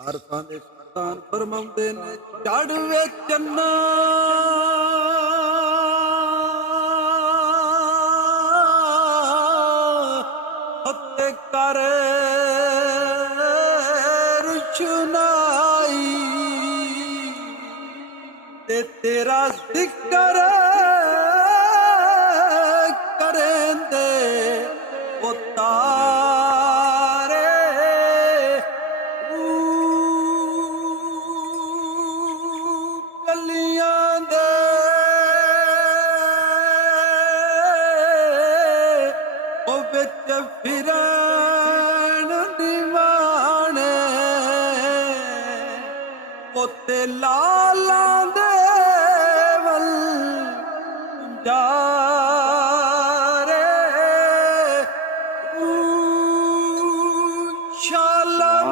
ਆਰਤਾਂ ਦੇ ਸੁਲਤਾਨ ਫਰਮਾਉਂਦੇ ਨੇ ਚੜ੍ਹ ਵੇ ਚੰਨਾ ਹੱਤੇ ਕਰ ਰੁਸ਼ਨਾਈ ਤੇ ਤੇਰਾ ਜ਼ਿਕਰ ਕਰੇਂਦੇ ਉਹ ਤਾਰੇ ਕਲੀਆਂ ਦੇ ਉਹ ਵਿੱਚ ਫਿਰਨ ਦੀਵਾਨੇ ਪੋਤੇ ਲਾਲਾਂ ਦੇ ਵੱਲ ਜਾ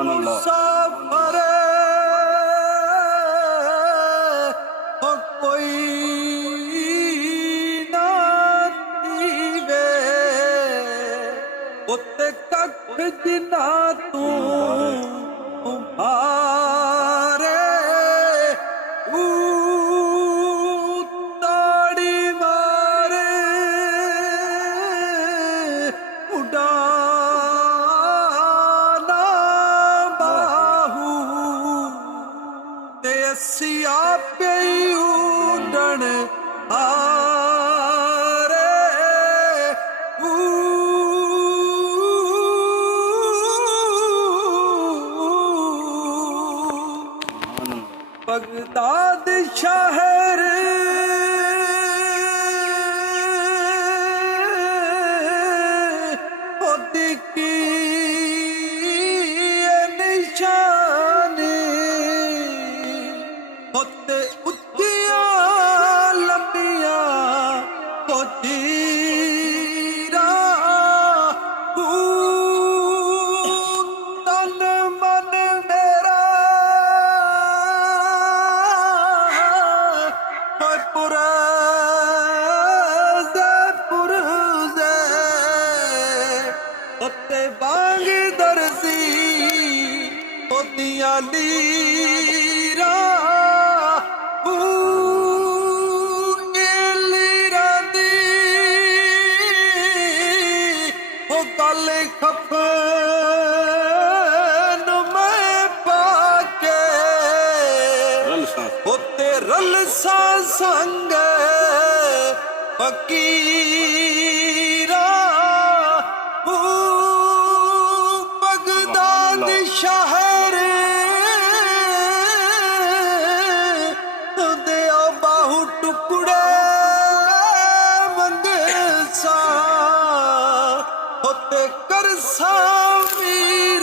ਮੁਸਾਫਰ ਹੋ ਕੋਈ ਨਾ ਦੀਵੇ ਉੱਤੇ ਕੱਖ ਜਿਨਾ ਤੂੰ ਭਾਰੇ ਤਾੜੀ ਮਾਰੇ ਉਡਾ ਅਸੀਂ ਆਪੇ ਉਡਣ ਹਾਰੇ ਬਗਦਾਦ ਸ਼ਹਿਰ ਉਹਦੀ ਕੀ ਉੱਤੇ ਉੱਚੀਆਂ ਲੰਬੀਆਂ ਕੋਠੀਆਂ ਤਨ ਮਨ ਮੇਰਾ ਹੋਏ ਪੁਰਜ਼ੇ ਉੱਤੇ ਬਾਂਗ ਦਰਸੀ ਉਹਦੀਆਂ ਲੀਰਾਂ ਗੱਲ ਖਫਨ ਮੈਂ ਪਾ ਕੇ ਉੱਤੇ ਰਲਸਾ ਸੰਗ ਫਕੀਰਾਂ ਬਗਦਾਦ ਸ਼ਹਿਰ ਦੇ ਬਾਹੂ ਟੁਕੜੇ ਮੰਗਸਾ ਉੱਤੇ ਕਰ ਸਾਵੀ